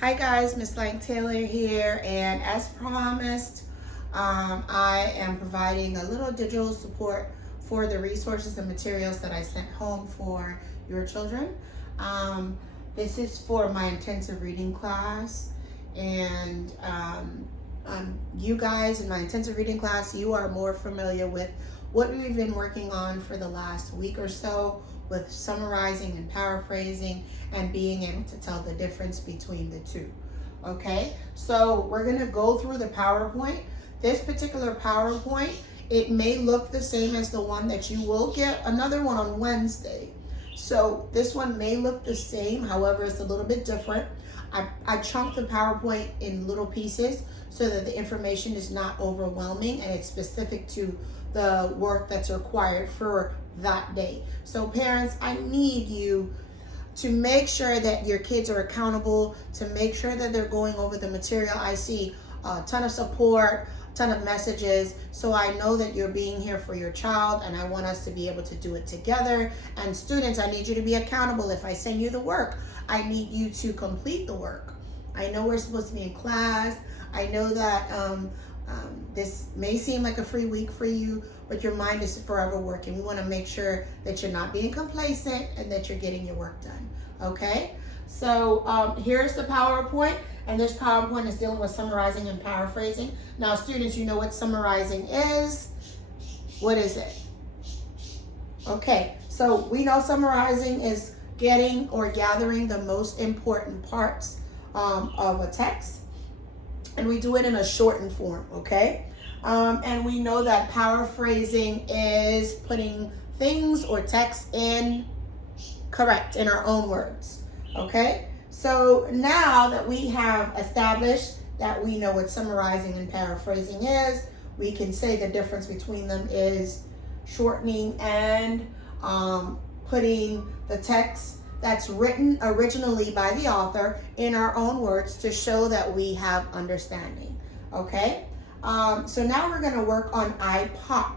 Hi guys, Miss Laing-Taylor here, and as promised, I am providing a little digital support for the resources and materials that I sent home for your children. This is for my intensive reading class, and you guys in my intensive reading class, you are more familiar with what we've been working on for the last week or so, with summarizing and paraphrasing and being able to tell the difference between the two. Okay, so we're gonna go through the PowerPoint. This particular PowerPoint, it may look the same as the one that you will get another one on Wednesday. So this one may look the same, however, it's a little bit different. I chunked the PowerPoint in little pieces so that the information is not overwhelming and it's specific to the work that's required for that day. So parents, I need you to make sure that your kids are accountable, to make sure that they're going over the material. I see a ton of support, a ton of messages, so I know that you're being here for your child, and I want us to be able to do it together. And students, I need you to be accountable. If I send you the work, I need you to complete the work. I know we're supposed to be in class. I know that this may seem like a free week for you, but your mind is forever working. We want to make sure that you're not being complacent and that you're getting your work done. Okay? So here's the PowerPoint, and this PowerPoint is dealing with summarizing and paraphrasing. Now, students, you know what summarizing is. What is it? Okay, so we know summarizing is getting or gathering the most important parts of a text, and we do it in a shortened form, okay? And we know that paraphrasing is putting things or text in our own words, okay? So now that we have established that we know what summarizing and paraphrasing is, we can say the difference between them is shortening and putting the text that's written originally by the author in our own words to show that we have understanding, okay? So now we're gonna work on IPOP.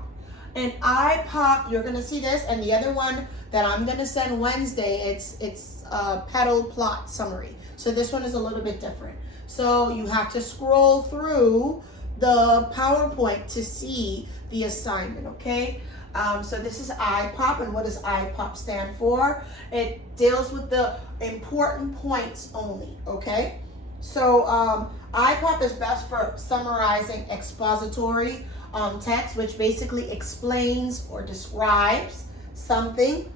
And IPOP, you're gonna see this, and the other one that I'm gonna send Wednesday, it's petal plot summary. So this one is a little bit different. So you have to scroll through the PowerPoint to see the assignment, okay? So this is IPOP, and what does IPOP stand for? It deals with the important points only, okay? So IPOP is best for summarizing expository text, which basically explains or describes something.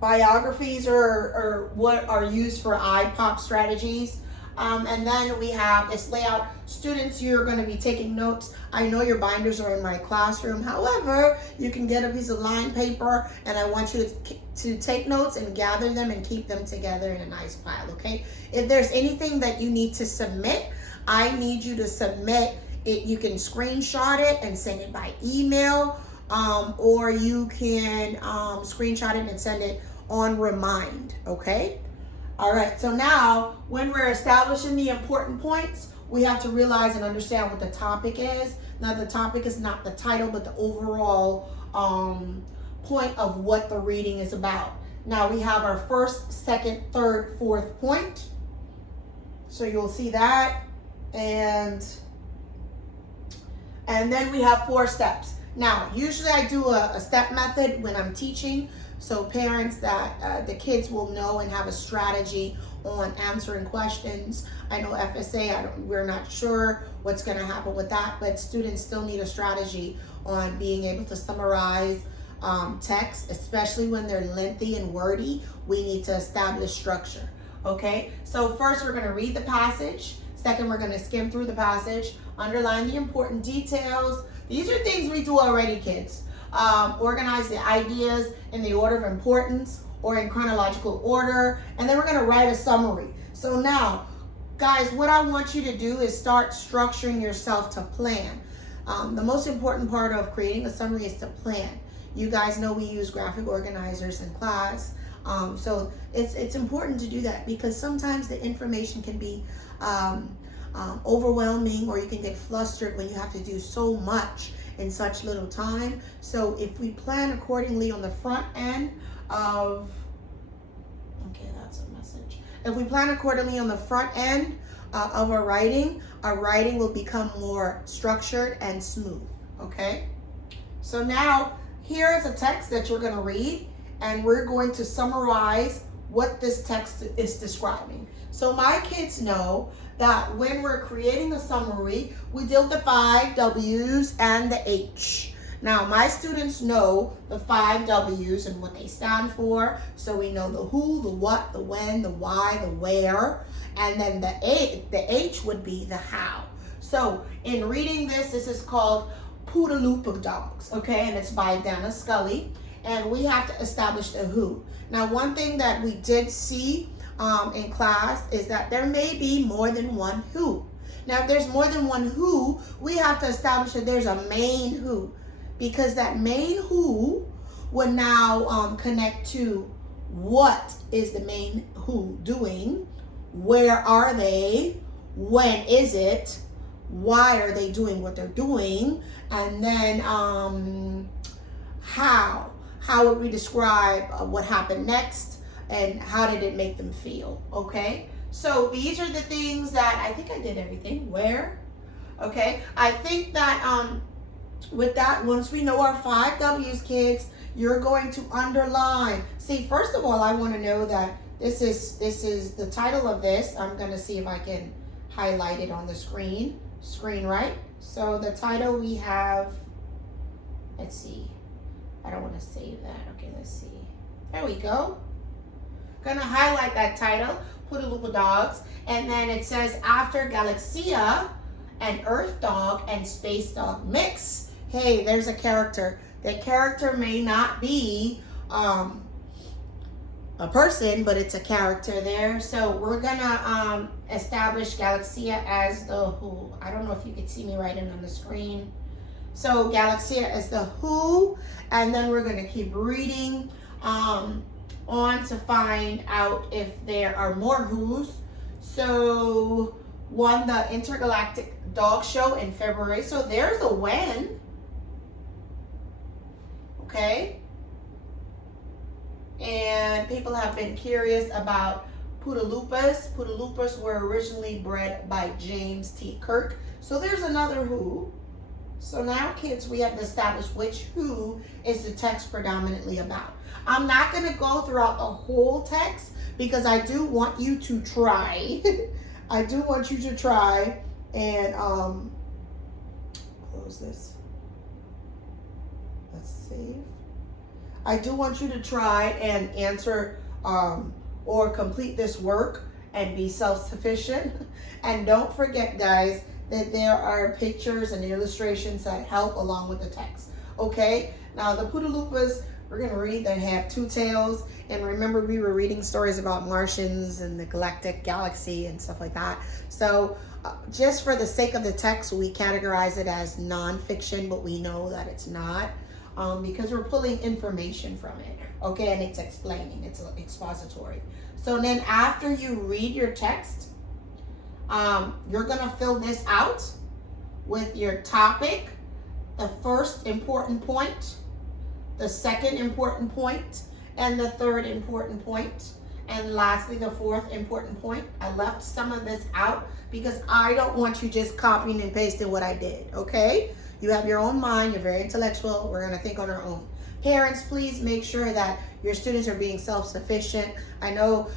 Biographies are what are used for IPOP strategies. And then we have this layout. Students, you're going to be taking notes. I know your binders are in my classroom. However, you can get a piece of lined paper, and I want you to take notes and gather them and keep them together in a nice pile, okay? If there's anything that you need to submit, I need you to submit it. You can screenshot it and send it by email, or you can screenshot it and send it on Remind, okay? All right, so now when we're establishing the important points, we have to realize and understand what the topic is. Now, the topic is not the title, but the overall point of what the reading is about. Now, we have our first, second, third, fourth point. So you'll see that. And then we have 4 steps. Now, usually I do a step method when I'm teaching, so parents that the kids will know and have a strategy on answering questions. I know FSA, we're not sure what's going to happen with that, but students still need a strategy on being able to summarize text, especially when they're lengthy and wordy. We need to establish structure, okay? So first we're going to read the passage. Second, we're going to skim through the passage, underline the important details. These are things we do already, kids. Organize the ideas in the order of importance or in chronological order, and then we're going to write a summary. So now, guys, what I want you to do is start structuring yourself to plan. The most important part of creating a summary is to plan. You guys know we use graphic organizers in class, so it's important to do that, because sometimes the information can be overwhelming, or you can get flustered when you have to do so much in such little time. So if we plan accordingly on the front end of, okay, that's a message. If we plan accordingly on the front end of our writing will become more structured and smooth, okay? So now, here is a text that you're gonna read, and we're going to summarize what this text is describing. So my kids know that when we're creating a summary, we deal with the 5 W's and the H. Now, my students know the 5 W's and what they stand for. So we know the who, the what, the when, the why, the where. And then the H would be the how. So in reading this is called Poodaloopa Dogs, okay? And it's by Dana Scully. And we have to establish the who. Now, one thing that we did see in class is that there may be more than one who. Now, if there's more than one who, we have to establish that there's a main who, because that main who would now connect to what is the main who doing, where are they, when is it, why are they doing what they're doing, and then how would we describe what happened next, and how did it make them feel, okay? So these are the things that, I think I did everything. Where? Okay, I think that with that, once we know our 5 W's, kids, you're going to underline. See, first of all, I want to know that this is the title of this. I'm going to see if I can highlight it on the screen, right? So the title we have, let's see. I don't want to save that. Okay, let's see. There we go. Gonna highlight that title, Poodaloopa Dogs, and then it says after Galaxia and Earth Dog and Space Dog mix. Hey, there's a character. The character may not be a person, but it's a character there. So we're gonna establish Galaxia as the who. I don't know if you can see me writing on the screen. So Galaxia is the who, and then we're gonna keep reading on to find out if there are more who's. So won the Intergalactic Dog Show in February. So there's a when. Okay. And people have been curious about Poodaloopas. Poodaloopas were originally bred by James T. Kirk. So there's another who. So now, kids, we have to establish which who is the text predominantly about. I'm not going to go throughout the whole text because I do want you to try. I do want you to try and close this. Let's save. I do want you to try and answer or complete this work and be self-sufficient. And don't forget, guys, that there are pictures and illustrations that help along with the text. Okay? Now, the Poodaloopas, we're going to read that have 2 tails. And remember, we were reading stories about Martians and the galactic galaxy and stuff like that. So just for the sake of the text, we categorize it as nonfiction, but we know that it's not because we're pulling information from it. Okay, and it's explaining, it's expository. So then after you read your text, you're going to fill this out with your topic, the first important point, the second important point, and the third important point, and lastly, the fourth important point. I left some of this out because I don't want you just copying and pasting what I did, okay? You have your own mind, you're very intellectual, we're gonna think on our own. Parents, please make sure that your students are being self-sufficient. I know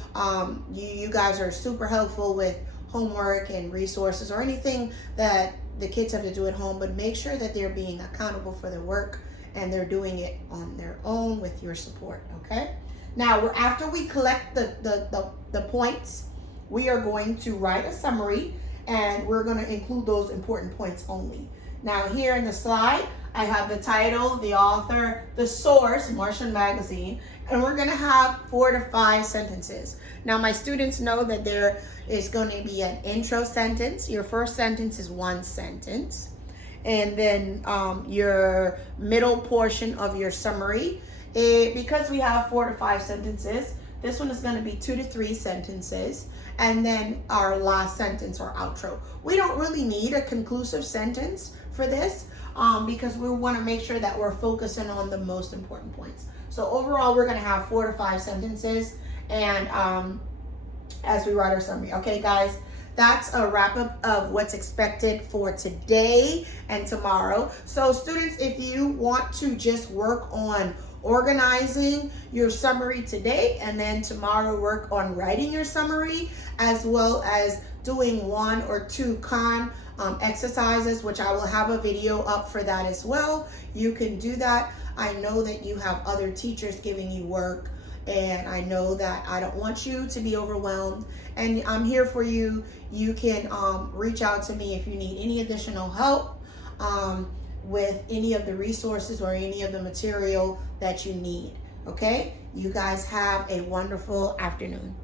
you guys are super helpful with homework and resources or anything that the kids have to do at home, but make sure that they're being accountable for their work and they're doing it on their own with your support, okay? Now, after we collect the points, we are going to write a summary and we're gonna include those important points only. Now, here in the slide, I have the title, the author, the source, Martian Magazine, and we're gonna have 4 to 5 sentences. Now, my students know that there is gonna be an intro sentence. Your first sentence is 1 sentence. And then your middle portion of your summary, because we have 4 to 5 sentences, this one is gonna be 2 to 3 sentences. And then our last sentence or outro. We don't really need a conclusive sentence for this because we want to make sure that we're focusing on the most important points. So overall, we're going to have 4 to 5 sentences, and as we write our summary. Okay, guys, that's a wrap up of what's expected for today and tomorrow. So students, if you want to just work on organizing your summary today and then tomorrow work on writing your summary, as well as doing 1 or 2 exercises, which I will have a video up for that as well. You can do that. I know that you have other teachers giving you work, and I know that I don't want you to be overwhelmed, and I'm here for you. You can reach out to me if you need any additional help with any of the resources or any of the material that you need. Okay? You guys have a wonderful afternoon.